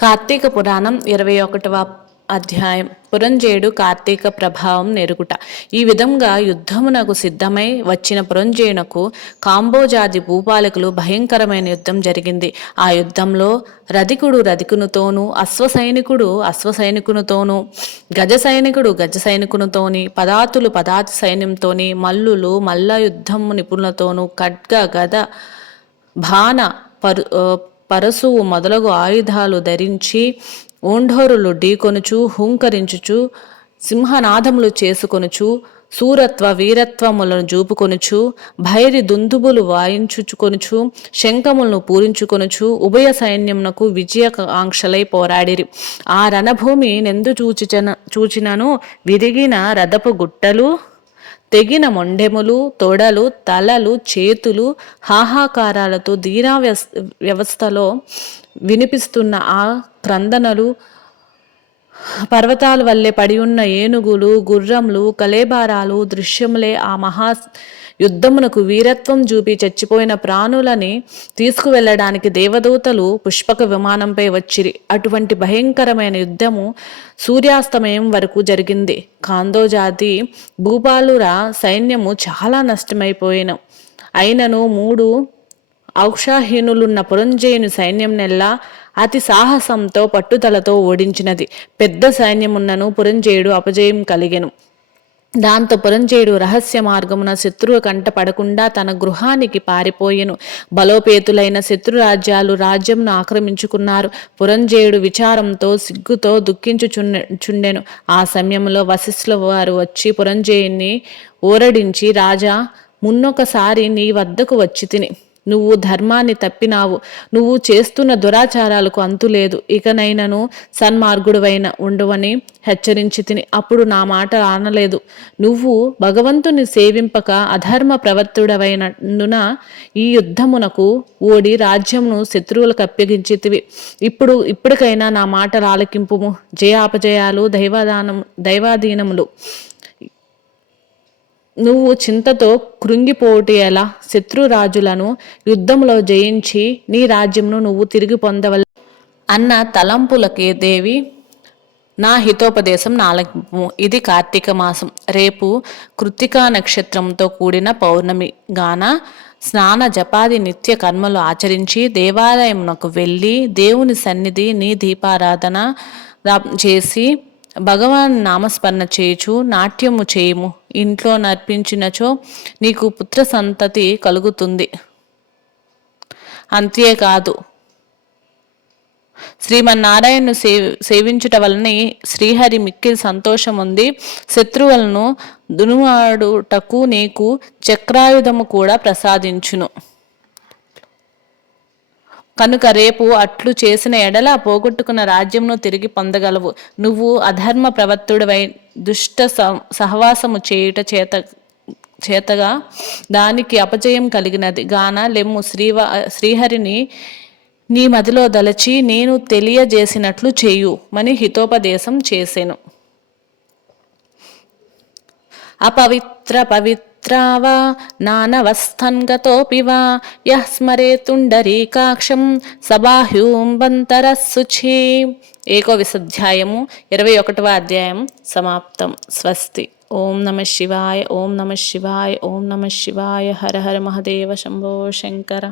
కార్తీక పురాణం ఇరవై ఒకటవ అధ్యాయం. పురంజేయుడు కార్తీక ప్రభావం నెరుగుట. ఈ విధంగా యుద్ధమునకు సిద్ధమై వచ్చిన పురంజయునకు కాంబోజాది భూపాలకులు భయంకరమైన యుద్ధం జరిగింది. ఆ యుద్ధంలో రధికుడు రధికునితోనూ అశ్వసైనికుడు అశ్వసైనికునితోనూ గజ సైనికుడు గజ సైనికునితోని పదాతులు పదాతి సైన్యంతోని మల్లులు మల్ల యుద్ధము నిపుణులతోనూ ఖడ్గ గద బాణ పరు పరశువు మొదలగు ఆయుధాలు ధరించి ఓంఢోరులు ఢీకొనుచు హుంకరించుచు సింహనాదములు చేసుకొనుచు సూరత్వ వీరత్వములను చూపుకొనుచు భైరి దుందుబులు వాయించుకొనుచు శంఖములను పూరించుకొనుచు ఉభయ సైన్యమునకు విజయకాంక్షలై పోరాడిరి. ఆ రణభూమి నెందు చూచిన చూచినను విరిగిన రథపు గుట్టలు తెగిన మొండెములు తొడలు తలలు చేతులు హాహాకారాలతో దీనా వ్యవస్థలో వినిపిస్తున్న ఆ క్రందనలు పర్వతాల వల్లే పడి ఉన్న ఏనుగులు గుర్రములు కలేబారాలు దృశ్యములే ఆ మహా యుద్ధమునకు వీరత్వం చూపి చచ్చిపోయిన ప్రాణులని తీసుకువెళ్ళడానికి దేవదూతలు పుష్పక విమానంపై వచ్చిరి. అటువంటి భయంకరమైన యుద్ధము సూర్యాస్తమయం వరకు జరిగింది. కాందోజాతి భూపాలుర సైన్యము చాలా నష్టమైపోయిన. అయినను మూడు ఔషాహీనులున్న పురంజయుని సైన్యం నెల్లా అతి సాహసంతో పట్టుదలతో ఓడించినది. పెద్ద సైన్యమున్నను పురంజయుడు అపజయం కలిగెను. దాంతో పురంజయుడు రహస్య మార్గమున శత్రువు కంట పడకుండా తన గృహానికి పారిపోయెను. బలోపేతులైన శత్రు రాజ్యాలు రాజ్యంను ఆక్రమించుకున్నారు. పురంజయుడు విచారంతో సిగ్గుతో దుఃఖించుచుండె చుండెను. ఆ సమయంలో వశిష్ఠుల వారు వచ్చి పురంజయుని ఓరడించి రాజా మున్నొకసారి నీ వద్దకు వచ్చి తిని. నువ్వు ధర్మాన్ని తప్పినావు. నువ్వు చేస్తున్న దురాచారాలకు అంతులేదు ఇకనైనను సన్మార్గుడువైన ఉండవని హెచ్చరించి తిని అప్పుడు నా మాట ఆనలేదు. నువ్వు భగవంతుని సేవింపక అధర్మ ప్రవర్తుడవైనందున ఈ యుద్ధమునకు ఓడి రాజ్యమును శత్రువులకు అప్పగించితివి. ఇప్పుడు ఇప్పటికైనా నా మాట రాలకింపుము. జయాపజయాలు దైవాదానం దైవాధీనములు. నువ్వు చింతతో కృంగిపోటి ఎలా శత్రురాజులను యుద్ధంలో జయించి నీ రాజ్యంను నువ్వు తిరిగి పొందవల. అన్న తలంపులకే దేవి నా హితోపదేశం నాలుగు ఇది కార్తీక మాసం. రేపు కృత్తికా నక్షత్రంతో కూడిన పౌర్ణమి గాన స్నాన జపాది నిత్య కర్మలు ఆచరించి దేవాలయమునకు వెళ్ళి దేవుని సన్నిధి నీ దీపారాధన చేసి భగవాన్ నామస్మరణ చేయుచు నాట్యము చేయుము ఇంట్లో నర్పించినచో నీకు పుత్ర సంతతి కలుగుతుంది. అంతేకాదు శ్రీమన్నారాయణను సే సేవించుట వలన శ్రీహరి మిక్కిలి సంతోషం ఉంది. శత్రువులను దునువాడుటకు నీకు చక్రాయుధము కూడా ప్రసాదించును. కనుక రేపు అట్లు చేసిన ఎడల పోగొట్టుకున్న రాజ్యంను తిరిగి పొందగలవు. నువ్వు అధర్మ ప్రవర్తుడవై దుష్ట సహవాసము చేయుట చేత చేతగా దానికి అపజయం కలిగినది. గాన లెమ్ము శ్రీవా శ్రీహరిని నీ మదిలో దలచి నేను తెలియజేసినట్లు చేయు. మని హితోపదేశం చేశాను అపవిత్ర పవిత్ర తత్రా వా నానవస్థన్గతోపి వా యః స్మరేతుండరీకాక్షం సబాహ్యూంబంతరస్ శుచి ఏకోవిశధ్యాయము ఇరవై ఒకటవ అధ్యాయం సమాప్తం స్వస్తి ఓం నమ శివాయ ఓం నమ శివాయ ఓం నమ శివాయ హర హర మహదేవ శంభో శంకర